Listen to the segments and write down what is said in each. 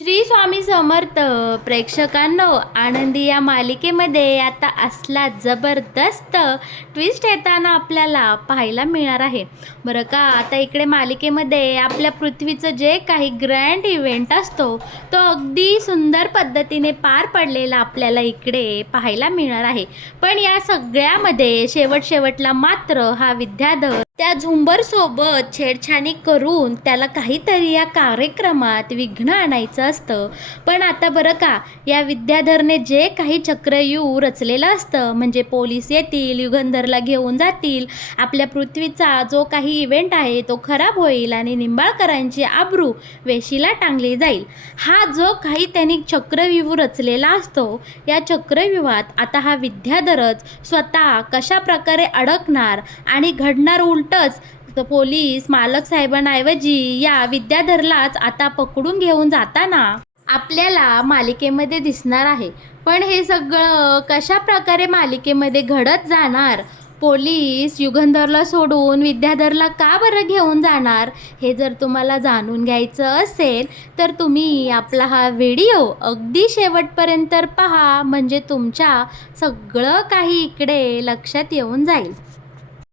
श्री स्वामी समर्थ. प्रेक्षकांनो, आनंदी या मालिकेमध्ये आता असला जबरदस्त ट्विस्ट येताना आपल्याला पाहायला मिळणार आहे. बरं का, आता इकडे मालिकेमध्ये आपल्या पृथ्वीचं जे काही ग्रँड इव्हेंट असतो तो अगदी सुंदर पद्धतीने पार पडलेला आपल्याला इकडे पाहायला मिळणार आहे. पण या सगळ्यामध्ये शेवटला मात्र हा विद्याधर त्या झुंबरसोबत छेडछाणी करून त्याला काहीतरी या कार्यक्रमात विघ्न आणायचं असतं. पण आता बरं का, या विद्याधरने जे काही चक्रव्यूह रचलेलं असतं, म्हणजे पोलीस येतील, युगंधरला घेऊन जातील, आपल्या पृथ्वीचा जो काही इव्हेंट आहे तो खराब होईल आणि निंबाळकरांची आबरू वेशीला टांगली जाईल. हा जो काही त्यांनी चक्रव्यूह रचलेला असतो, या चक्रव्यूहात आता हा विद्याधरच स्वतः कशा प्रकारे अडकणार आणि घडणार उलटच तर पोलीस मालक साहेबांऐवजी या विद्याधरलाच आता पकडून घेऊन जाताना आपल्याला मालिकेमध्ये दिसणार आहे. पण हे सगळं कशा प्रकारे मालिकेमध्ये घडत जाणार, पोलीस युगंधरला सोडून विद्याधरला का बरं घेऊन जाणार, हे जर तुम्हाला जाणून घ्यायचं असेल तर तुम्ही आपला हा व्हिडिओ अगदी शेवटपर्यंत पहा, म्हणजे तुमच्या सगळं काही इकडे लक्षात येऊन जाईल.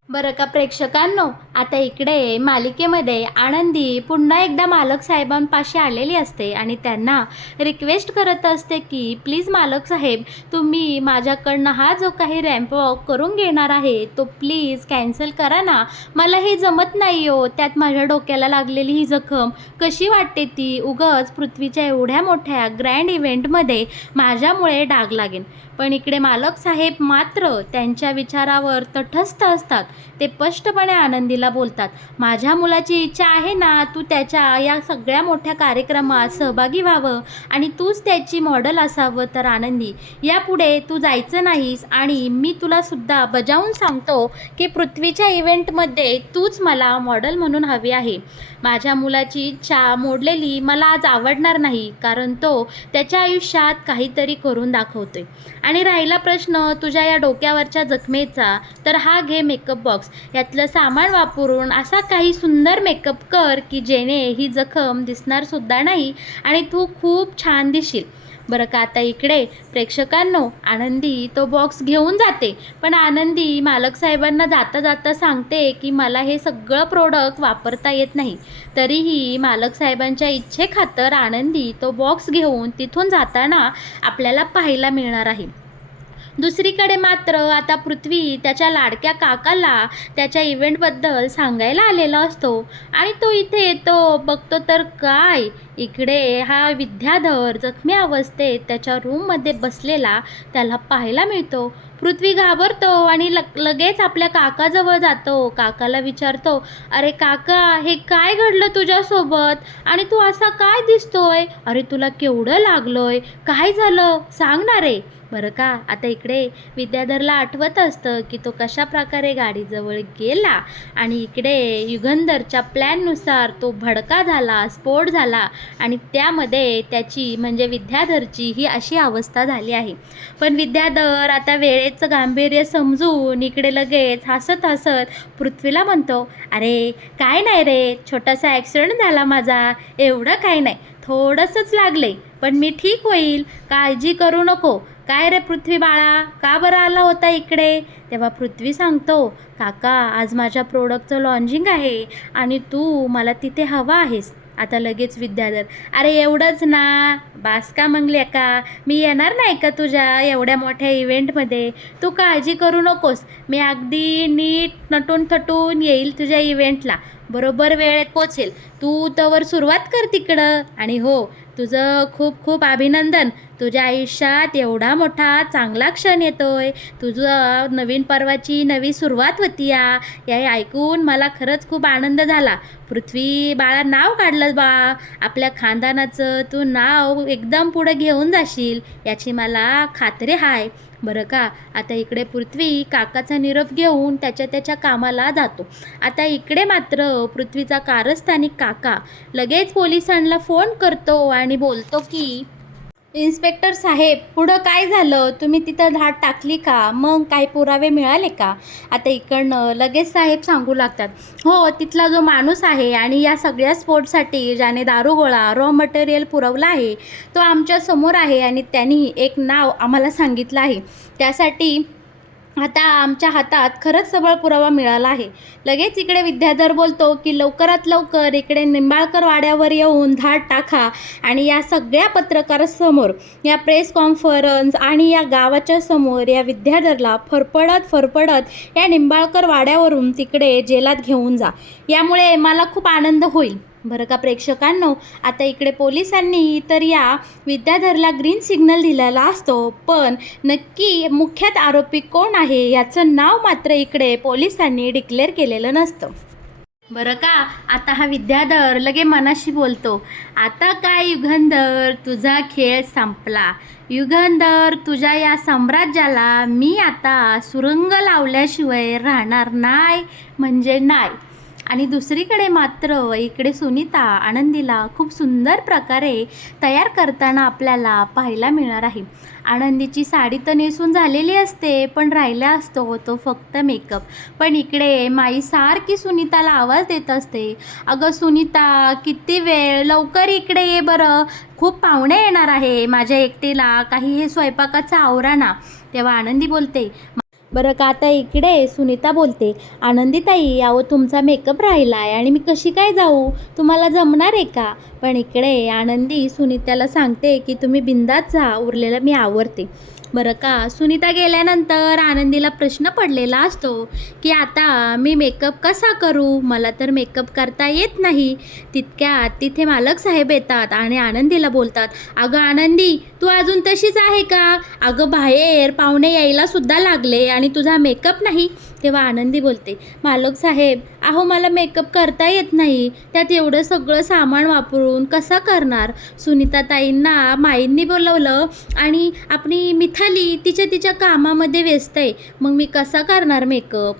बरं का प्रेक्षकांनो, आता इकडे मालिकेमध्ये आनंदी पुन्हा एकदा मालक साहेबांपाशी आलेली असते आणि त्यांना रिक्वेस्ट करत असते की प्लीज मालक साहेब, तुम्ही माझ्याकडनं हा जो काही रॅम्प वॉक करून घेणार आहे तो प्लीज कॅन्सल करा ना. मला हे जमत नाही हो. त्यात माझ्या डोक्याला लागलेली ही जखम कशी वाटते ती उगाच पृथ्वीच्या एवढ्या मोठ्या ग्रँड इव्हेंटमध्ये माझ्यामुळे डाग लागेल. पण इकडे मालक साहेब मात्र त्यांच्या विचारावर तटस्थ असतात. ते स्पष्टपणे आनंदीला बोलतात, माझ्या मुलाची इच्छा आहे ना, तू त्याच्या या सगळ्या मोठ्या कार्यक्रमात सहभागी व्हावं आणि तूच त्याची मॉडेल असावं. तर आनंदी, यापुढे तू जायचं नाहीस आणि मी तुला सुद्धा बजावून सांगतो की पृथ्वीच्या इव्हेंटमध्ये तूच मला मॉडेल म्हणून हवी आहे. माझ्या मुलाची इच्छा मोडलेली मला आज आवडणार नाही, कारण तो त्याच्या आयुष्यात काहीतरी करून दाखवतोय. आणि राहिला प्रश्न तुझ्या या डोक्यावरच्या जखमेचा, तर हा घे मेकअप बॉक्स. यातलं सामान वापरून असा काही सुंदर मेकअप कर की जेणे ही जखम दिसणार सुद्धा नाही आणि तू खूप छान दिसशील. बरं का, आता इकडे प्रेक्षकांनो, आनंदी तो बॉक्स घेऊन जाते. पण आनंदी मालक साहेबांना जाता जाता सांगते की मला हे सगळं प्रोडक्ट वापरता येत नाही. तरीही मालक साहेबांच्या इच्छेखातर आनंदी तो बॉक्स घेऊन तिथून जाताना आपल्याला पाहायला मिळणार आहे. दुसरीकडे मात्र आता पृथ्वी त्याच्या लाडक्या काकाला त्याच्या इव्हेंटबद्दल सांगायला आलेला असतो आणि तो इथे येतो. बघतो तर काय, इकडे हा विद्याधर जखमी अवस्थेत त्याच्या रूममध्ये बसलेला त्याला पाहायला मिळतो. पृथ्वी घाबरतो आणि लगेच आपल्या काकाजवळ जातो. काकाला विचारतो, अरे काका, हे काय घडलं तुझ्यासोबत आणि तू असा काय दिसतोय? अरे तुला केवढं लागलोय, काय झालं सांग ना रे. बरं का, आता इकडे विद्याधरला आठवत असतं की तो कशा प्रकारे गाडीजवळ गेला आणि इकडे युगंधरच्या प्लॅननुसार तो भडका झाला, स्फोट झाला आणि त्यामध्ये त्याची म्हणजे विद्याधरची ही अशी अवस्था झाली आहे. पण विद्याधर आता वेळेचं गांभीर्य समजून इकडे लगेच हसत हसत पृथ्वीला म्हणतो, अरे काय नाही रे, छोटासा ॲक्सिडेंट झाला माझा, एवढं काय नाही, थोडंसंच लागले, पण मी ठीक होईल, काळजी करू नको. काय रे पृथ्वी बाळा, का बरं आला होता इकडे? तेव्हा पृथ्वी सांगतो, काका आज माझ्या प्रोडक्टचं लॉन्चिंग आहे आणि तू मला तिथे हवा आहेस. आता लगेच विद्याधर, अरे एवढंच ना, बास का मंगल्या का, मी येणार नाही का तुझ्या एवढ्या मोठ्या इव्हेंटमध्ये? तू काळजी करू नकोस, मी अगदी नीट नटून थटून येईल तुझ्या इव्हेंटला, बरोबर वेळेत पोचेल. तू तवर सुरुवात कर तिकडं. आणि हो, तुझं खूप खूप अभिनंदन, तुझ्या आयुष्यात एवढा मोठा चांगला क्षण येतोय, तुझं नवीन पर्वाची नवी सुरुवात होती हे ऐकून मला खरंच खूप आनंद झाला. पृथ्वी बाळा, नाव काढलं बा, आपल्या खानदानाचं तू नाव एकदम पुढे घेऊन जाशील याची मला खात्री आहे. बरं का, आता इकडे पृथ्वी काकाचा निरोप घेऊन त्याच्या कामाला जातो. आता इकडे मात्र पृथ्वीचा कारस्थानिक काका लगेच पोलिसांना फोन करतो आणि बोलतो की इन्स्पेक्टर साहेब, पुढं काय झालं? तुम्ही तिथं धाड टाकली का? मग काही पुरावे मिळाले का? आता इकडनं लगेच साहेब सांगू लागतात, हो, तिथला जो माणूस आहे आणि या सगळ्या स्फोटसाठी ज्याने दारुगोळा, रॉ मटेरियल पुरवला आहे, तो आमच्या समोर आहे आणि त्यांनी एक नाव आम्हाला सांगितलं आहे. त्यासाठी आता आमच्या हातात खरंच सबळ पुरावा मिळाला आहे. लगेच इकडे विद्याधर बोलतो, की लवकरात लवकर इकडे निंबाळकर वाड्यावर येऊन धाड टाका आणि या सगळ्या पत्रकारांसमोर, या प्रेस कॉन्फरन्स आणि या गावाच्या समोर या विद्याधरला फरफडत या निंबाळकर वाड्यावरून तिकडे जेलात घेऊन जा. यामुळे मला खूप आनंद होईल. बरं का प्रेक्षकांनो, आता इकडे पोलिसांनी तर या विद्याधरला ग्रीन सिग्नल दिलेला असतो, पण नक्की मुख्यात आरोपी कोण आहे याचं नाव मात्र इकडे पोलिसांनी डिक्लेअर केलेलं नसतं. बरं का, आता हा विद्याधर लगे मनाशी बोलतो, आता काय युगंधर, तुझा खेळ संपला. युगंधर, तुझ्या या साम्राज्याला मी आता सुरुंग लावल्याशिवाय राहणार नाही म्हणजे नाही. आणि दुसरीकडे मात्र इकडे सुनीता आनंदीला खूप सुंदर प्रकारे तयार करताना आपल्याला पाहायला मिळणार आहे. आनंदीची साडी तर नेसून झालेली असते, पण राहिला असतो तो फक्त मेकअप. पण इकडे माई सारखी सुनीताला आवाज देत असते, अगं सुनीता, किती वेळ, लवकर इकडे ये बरं, खूप पाहुणे येणार आहे माझ्या एकटीला, काही हे स्वयंपाकाचा आवरा ना. तेव्हा आनंदी बोलते, बरं का, आता इकडे सुनीता बोलते, आनंदीताई, अहो तुमचा मेकअप राहिला आहे आणि मी कशी काय जाऊ, तुम्हाला जमणार आहे का? पण इकडे आनंदी सुनीताला सांगते की तुम्ही बिंदास जा, उरलेलं मी आवरते. बरं का, सुनीता गेल्यानंतर आनंदीला प्रश्न पडलेला असतो की आता मी मेकअप कसा करू, मला तर मेकअप करता येत नाही. तितक्यात तिथे मालक साहेब येतात आणि आनंदीला बोलतात, अगं आनंदी, तू अजून तशीच आहे का? अगं बाहेर पाहुणे यायला सुद्धा लागले आणि तुझा मेकअप नाही. तेव्हा आनंदी बोलते, मालक साहेब, अहो मला मेकअप करता येत नाही, त्यात एवढं सगळं सामान वापरून कसा करणार? सुनीताताईंना माईंनी बोलवलं आणि आपली मिथाली तिच्या कामामध्ये व्यस्त आहे, मग मी कसा करणार मेकअप?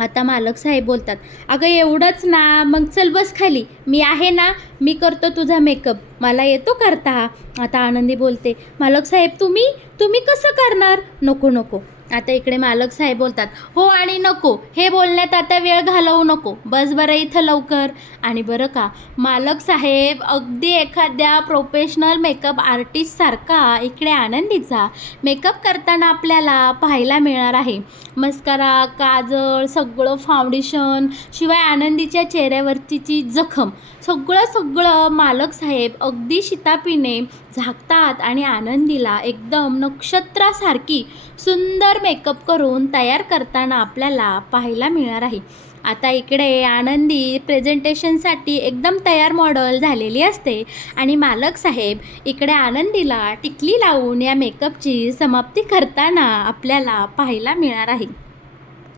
आता मालक साहेब बोलतात, अगं एवढंच ना, मग चल बस खाली, मी आहे ना, मी करतो तुझा मेकअप, मला येतो करता. आता आनंदी बोलते, मालक साहेब, तुम्ही तुम्ही कसं करणार? नको नको. आता इकडे मालक साहेब बोलतात, हो आणि नको, हे बोलण्यात आता वेळ घालवू नको, बस बरं इथं लवकर. आणि बरं का, मालक साहेब अगदी एखाद्या प्रोफेशनल मेकअप आर्टिस्टसारखा इकडे आनंदीचा मेकअप करताना आपल्याला पाहायला मिळणार आहे. मस्कारा, काजळ, सगळं फाउंडेशन, शिवाय आनंदीच्या चेहऱ्यावरची जखम, सगळं मालक साहेब अगदी शितापीने झाकतात आणि आनंदीला एकदम नक्षत्रासारखी सुंदर मेकअप करून तयार करताना आपल्याला पाहायला मिळणार आहे. आता इकडे आनंदी प्रेझेंटेशनसाठी एकदम तयार मॉडेल झालेली असते आणि मालक साहेब इकडे आनंदीला टिकली लावून या मेकअपची समाप्ती करताना आपल्याला पाहायला मिळणार आहे.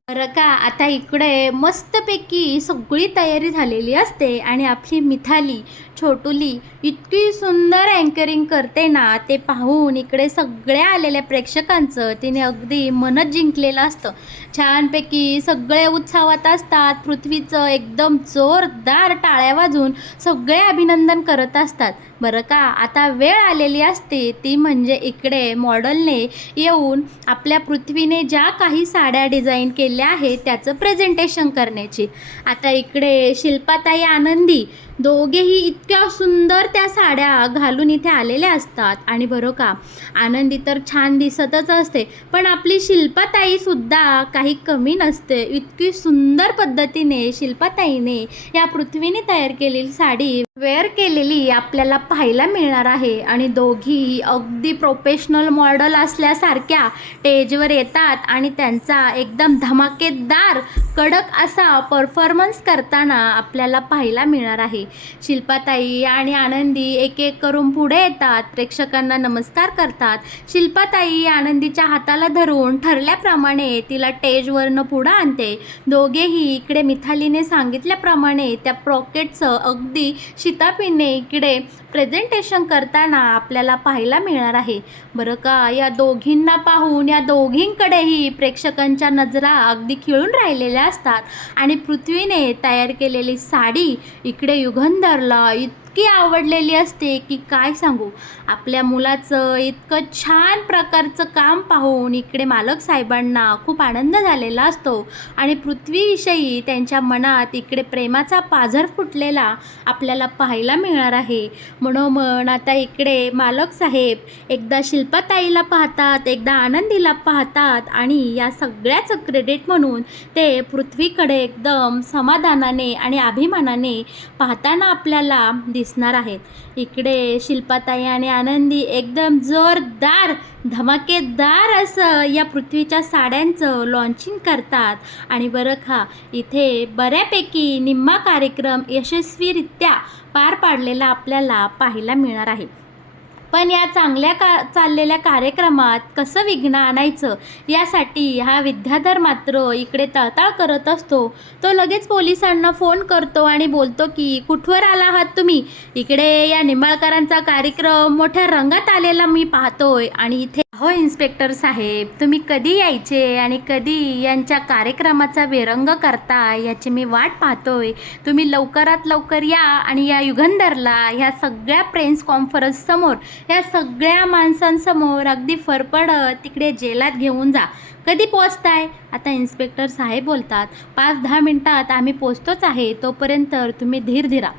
बरं का, आता इकडे मस्तपैकी सगळी तयारी झालेली असते आणि आपली मिथाली छोटुली इतकी सुंदर अँकरिंग करते ना, ते पाहून इकडे सगळ्या आलेल्या प्रेक्षकांचं तिने अगदी मनच जिंकलेलं असतं. छानपैकी सगळे उत्साहात असतात, पृथ्वीचं एकदम जोरदार टाळ्या वाजून सगळे अभिनंदन करत असतात. बरं का, आता वेळ आलेली असते ती म्हणजे इकडे मॉडेलने येऊन आपल्या पृथ्वीने ज्या काही साड्या डिझाईन केल्या आहेत त्याचं प्रेझेंटेशन करण्याची. आता इकडे शिल्पाताई आनंदी दोघेही इतक्या सुंदर त्या साड्या घालून इथे आलेल्या असतात आणि बरं का, आनंदी तर छान दिसतच असते, पण आपली शिल्पाताईसुद्धा काही कमी नसते. इतकी सुंदर पद्धतीने शिल्पाताईने या पृथ्वीने तयार केलेली साडी वेअर केलेली आपल्याला पाहायला मिळणार आहे आणि दोघी अगदी प्रोफेशनल मॉडेल असल्यासारख्या स्टेजवर येतात आणि त्यांचा एकदम धमाकेदार कडक असा परफॉर्मन्स करताना आपल्याला पाहायला मिळणार आहे. शिल्पाताई आणि आनंदी एक एक करून पुढे येतात, प्रेक्षकांना नमस्कार करतात. शिल्पाताई आनंदीच्या हाताला धरून ठरल्याप्रमाणे तिला स्टेजवरनं पुढं आणते. दोघेही इकडे मिथालीने सांगितल्याप्रमाणे त्या प्रॉकेटचं अगदी शितापीने इकडे प्रेझेंटेशन करताना आपल्याला पाहायला मिळणार आहे. बरं का, या दोघींना पाहून या दोघींकडेही प्रेक्षकांच्या नजरा अगदी खिळून राहिलेल्या असतात आणि पृथ्वीने तयार केलेली साडी इकडे युगंधरला इतकी आवडलेली असते की काय सांगू. आपल्या मुलाचं इतकं छान प्रकारचं काम पाहून इकडे मालक साहेबांना खूप आनंद झालेला असतो आणि पृथ्वीविषयी त्यांच्या मनात इकडे प्रेमाचा पाझर फुटलेला आपल्याला पाहायला मिळणार आहे. म्हणून आता इकडे मालक साहेब एकदा शिल्पाताईला पाहतात, एकदा आनंदीला पाहतात आणि या सगळ्याचं क्रेडिट म्हणून ते पृथ्वीकडे एकदम समाधानाने आणि अभिमानाने पाहताना आपल्याला दिसणार आहेत. इकडे शिल्पाताई आणि आनंदी एकदम जोरदार धमाकेदार असं या पृथ्वीच्या साड्यांचं लॉन्चिंग करतात आणि बरं का इथे बऱ्यापैकी निम्मा कार्यक्रम यशस्वीरित्या पार पाडलेला आपल्याला पाहायला मिळणार आहे. पण या चांगल्या चाललेल्या कार्यक्रमात कसं विघ्न आणायचं यासाठी हा विद्याधर मात्र इकडे तळतळ करत असतो. तो लगेच पोलिसांना फोन करतो आणि बोलतो की कुठवर आला आहात तुम्ही. इकडे या निंबाळकरांचा कार्यक्रम मोठ्या रंगात आलेला मी पाहतोय आणि इथे हो इन्स्पेक्टर साहेब तुम्ही कधी यायचे आणि कधी यांच्या कार्यक्रमाचा विरंग करता याची मी वाट पाहतोय. तुम्ही लवकरात लवकर या आणि या युगंधरला ह्या सगळ्या प्रेस कॉन्फरन्स समोर ह्या सगळ्या माणसांसमोर अगदी फरफडत तिकडे जेलात घेऊन जा. कधी पोचताय. आता इन्स्पेक्टर साहेब बोलतात 5-10 मिनटात आम्ही पोचतोच आहे, तोपर्यंत तुम्ही धीर धरा.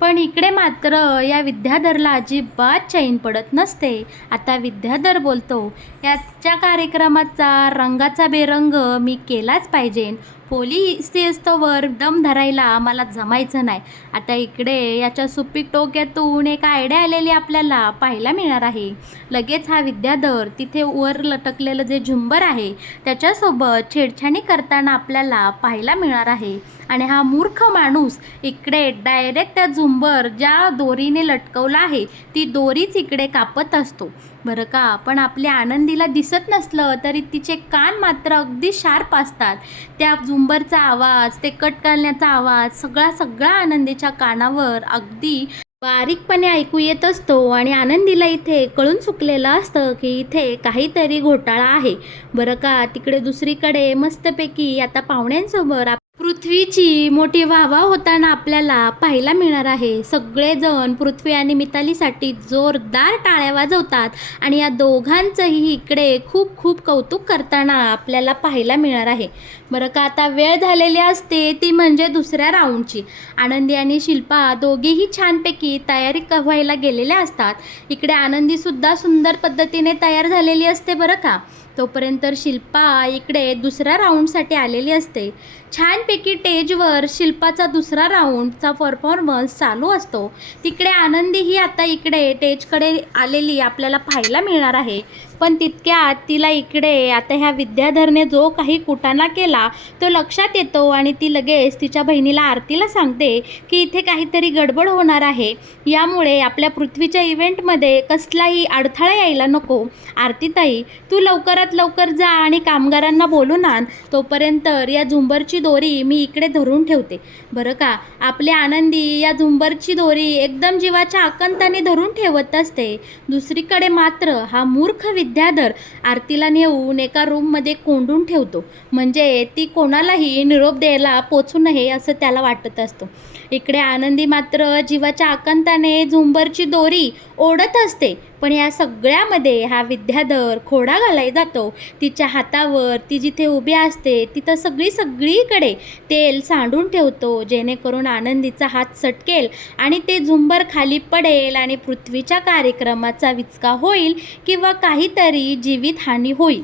पण इकडे मात्र या विद्याधरला अजिबात चैन पडत नसते. आता विद्याधर बोलतो याच्या कार्यक्रमाचा रंगाचा बेरंग मी केलाच पाहिजे. पोलीस स्तवर दम धरायला मला जमायचं नाही. आता इकडे याच्या सुपीक टोक्यातून एक आयडिया आलेली आपल्याला पाहायला मिळणार आहे. लगेच हा विद्याधर तिथे वर लटकलेलं जे झुंबर आहे त्याच्यासोबत छेडछाणी करताना आपल्याला पाहायला मिळणार आहे आणि हा मूर्ख माणूस इकडे डायरेक्ट त्या झुंबर ज्या दोरीने लटकवला आहे ती दोरीच इकडे कापत असतो. बरं का पण आपल्या आनंदीला दिसत नसलं तरी तिचे कान मात्र अगदी शार्प असतात. त्या झुंबरचा आवाज, ते कट करण्याचा आवाज सगळा आनंदीच्या कानावर अगदी बारीकपणे ऐकू येत असतो आणि आनंदीला इथे कळून चुकलेलं असतं की इथे काहीतरी घोटाळा आहे. बरं का तिकडे दुसरीकडे मस्तपैकी आता पाहुण्यांसमोर पृथ्वीची मोठी वाहवा होताना आपल्याला पाहायला मिळणार आहे. सगळेजण पृथ्वी आणि मितालीसाठी जोरदार टाळ्या वाजवतात आणि या दोघांचंही इकडे खूप खूप कौतुक करताना आपल्याला पाहायला मिळणार आहे. बरं का आता वेळ झालेली असते ती म्हणजे दुसऱ्या राऊंडची. आनंदी आणि शिल्पा दोघेही छानपैकी तयारी व्हायला गेलेल्या असतात. इकडे आनंदीसुद्धा सुंदर पद्धतीने तयार झालेली असते. बरं का तोपर्यंत शिल्पा इकडे दुसऱ्या राऊंडसाठी आलेली असते. छानपैकी स्टेजवर शिल्पाचा दुसरा राऊंडचा परफॉर्मन्स चालू असतो. तिकडे आनंदी ही आता इकडे स्टेजकडे आलेली आपल्याला पाहायला मिळणार आहे. पण तितक्यात तिला इकडे आता ह्या विद्याधरने जो काही कुटाणा केला तो लक्षात येतो आणि ती लगेच तिच्या बहिणीला आरतीला सांगते की इथे काहीतरी गडबड होणार आहे. यामुळे आपल्या पृथ्वीच्या इव्हेंटमध्ये कसलाही अडथळा यायला नको. आरतीताई तू लवकरात लवकर जा आणि कामगारांना बोलून आण. तोपर्यंत या झुंबरची दोरी मी इकडे धरून ठेवते. बरं का आपली आनंदी या झुंबरची दोरी एकदम जीवाच्या आकांताने धरून ठेवत असते. दुसरीकडे मात्र हा मूर्ख विद्याधर आरतीला नेऊन एका रूममध्ये कोंडून ठेवतो. म्हणजे ती कोणालाही निरोप द्यायला पोचू नये असं त्याला वाटत असतं. इकडे आनंदी मात्र जीवाच्या आकांताने झुंबरची दोरी ओढत असते. पण या सगळ्यामध्ये हा विद्याधर खोडा घालाय जातो. तिच्या हातावर ती जिथे उभी असते तिथं सगळीकडे तेल सांडून ठेवतो जेणेकरून आनंदीचा हात सटकेल आणि ते झुंबर खाली पडेल आणि पृथ्वीच्या कार्यक्रमाचा विचका होईल किंवा काहीतरी जीवितहानी होईल.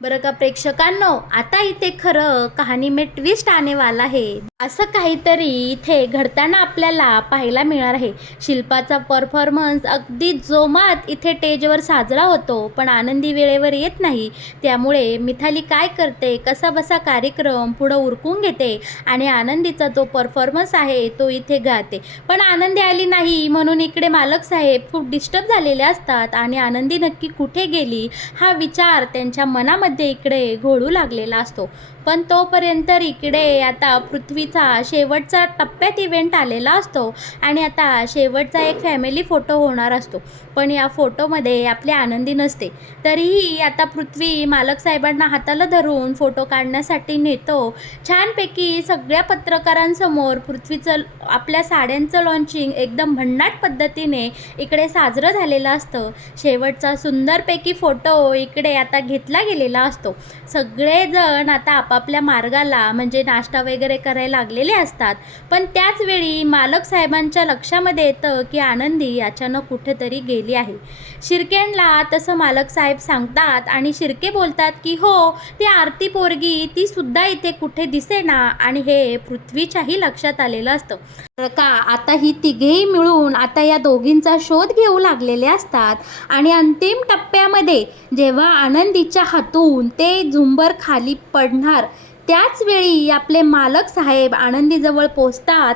बरं का प्रेक्षकांनो आता इथे खरं कहाणी में ट्विस्ट आने वाला है असं काहीतरी इथे घडताना आपल्याला पाहायला मिळणार आहे. शिल्पाचा परफॉर्मन्स अगदी जोमात इथे स्टेजवर साजरा होतो पण आनंदी वेळेवर येत नाही. त्यामुळे मिताली काय करते कसा बसा कार्यक्रम पुढं उरकून घेते आणि आनंदीचा जो परफॉर्मन्स आहे तो इथे गाते. पण आनंदी आली नाही म्हणून इकडे मालक साहेब खूप डिस्टर्ब झालेले असतात आणि आनंदी नक्की कुठे गेली हा विचार त्यांच्या मनामध्ये इकडे घोळू लागलेला असतो. पण तोपर्यंत इकडे आता पृथ्वीचा शेवटचा टप्प्यात इव्हेंट आलेला असतो आणि आता शेवटचा एक फॅमिली फोटो होणार असतो. पण या फोटोमध्ये आपली आनंदी नसते. तरीही आता पृथ्वी मालक साहेबांना हाताला धरून फोटो काढण्यासाठी नेतो. छानपैकी सगळ्या पत्रकारांसमोर पृथ्वीचं आपल्या साड्यांचं लॉन्चिंग एकदम भन्नाट पद्धतीने इकडे साजरं झालेलं असतं. शेवटचा सुंदरपैकी फोटो इकडे आता घेतला गेलेला असतो. सगळेजण आता आपापल्या मार्गाला म्हणजे नाश्ता वगैरे करायला लागलेले असतात. पण त्याच वेळी मालक साहेबांच्या लक्षामध्ये येतं की आनंदी अचानक कुठेतरी गेली आहे. शिर्केंना तसं मालक साहेब सांगतात आणि शिर्के बोलतात की हो, ती आरती पोरगी ती सुद्धा इथे कुठे दिसेना आणि हे पृथ्वीच्याही लक्षात आलेलं असतं. तर का आता ही तिघेही मिळून आता या दोघींचा शोध घेऊ लागलेले असतात आणि अंतिम टप्प्यामध्ये जेव्हा आनंदीच्या हातून ते झुंबर खाली पडणार त्याच वेळी आपले मालक साहेब आनंदीजवळ पोचतात.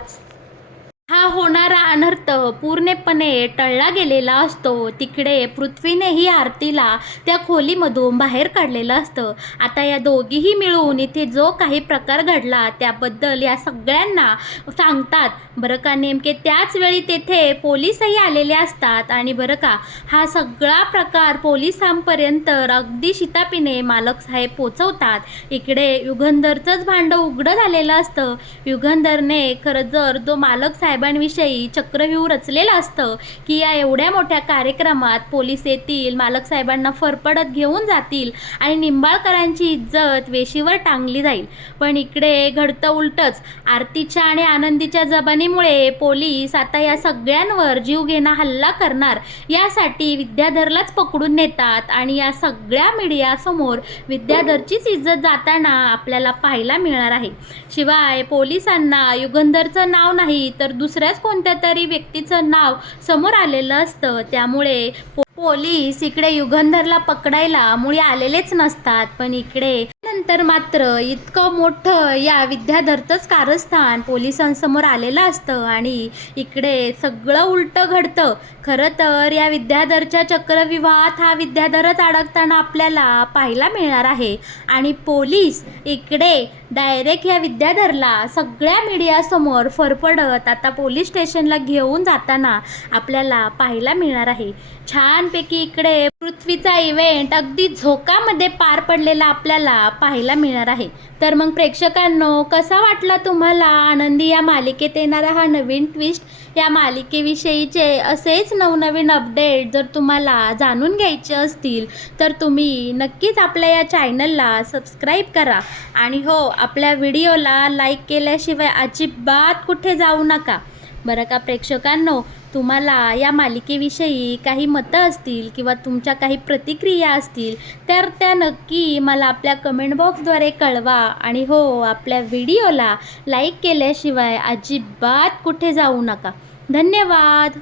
हा होणारा अनर्थ पूर्णपणे टळला गेलेला असतो. तिकडे पृथ्वीनेही आरतीला त्या खोलीमधून बाहेर काढलेलं असतं. आता या दोघीही मिळून इथे जो काही प्रकार घडला त्याबद्दल या सगळ्यांना सांगतात. बरं का, नेमके त्याच वेळी तेथे पोलीसही आलेले असतात आणि बरं का, हा सगळा प्रकार पोलिसांपर्यंत अगदी शितापीने मालक साहेब पोचवतात. इकडे युगंधरचंच भांडं उघडं झालेलं असतं. युगंधरने खरं जर जो मालक साहेबांविषयी चक्रव्यूह रचलेलं असतं की या एवढ्या मोठ्या कार्यक्रमात पोलीस येतील, मालक साहेबांना फरफडत घेऊन जातील आणि निंबाळकरांची इज्जत वेशीवर टांगली जाईल. पण इकडे घडतं उलटंच. आरतीच्या आणि आनंदीच्या जबानीमुळे पोलीस आता या सगळ्यांवर जीवघेणा हल्ला करणार यासाठी विद्याधरलाच पकडून नेतात आणि या सगळ्या मीडियासमोर विद्याधरचीच इज्जत जाताना आपल्याला पाहायला मिळणार आहे. शिवाय पोलिसांना युगंधरचं नाव नाही तर दुसऱ्याच कोणत्या तरी व्यक्तीचं नाव समोर आलेलं असतं. त्यामुळे पोलीस इकडे युगंधरला पकडायला मुळी आलेलेच नसतात. पण इकडे नंतर मात्र इतकं मोठं या विद्याधरचंच कारस्थान पोलिसांसमोर आलेलं असतं आणि इकडे सगळं उलटं घडतं. खरं तर या विद्याधरच्या चक्रव्यूहात हा विद्याधरच अडकताना आपल्याला पाहायला मिळणार आहे आणि पोलीस इकडे डायरेक्ट या विद्याधरला सगळ्या मीडियासमोर फरफडत आता पोलीस स्टेशनला घेऊन जाताना आपल्याला पाहायला मिळणार आहे. छानपैकी इकडे पृथ्वीचा इव्हेंट अगदी झोकामध्ये पार पडलेला आपल्याला पाहायला मिळणार आहे. तर मग प्रेक्षकांनो, कसा वाटला तुम्हाला आनंदी या मालिकेत येणारा हा नवीन ट्विस्ट? या मालिकेविषयीचे असेच नवनवीन अपडेट जर तुम्हाला जाणून घ्यायचे असतील तर तुम्ही नक्कीच आपल्या या चॅनलला सबस्क्राईब करा आणि हो, आपल्या व्हिडिओला लाईक केल्याशिवाय अजिबात कुठे जाऊ नका. बरं का प्रेक्षकांनो, तुम्हाला या मालिकेविषयी काही मतं असतील किंवा तुमच्या काही प्रतिक्रिया असतील तर त्या नक्की मला आपल्या कमेंट बॉक्सद्वारे कळवा आणि हो, आपल्या व्हिडिओला लाईक केल्याशिवाय अजिबात कुठे जाऊ नका. धन्यवाद.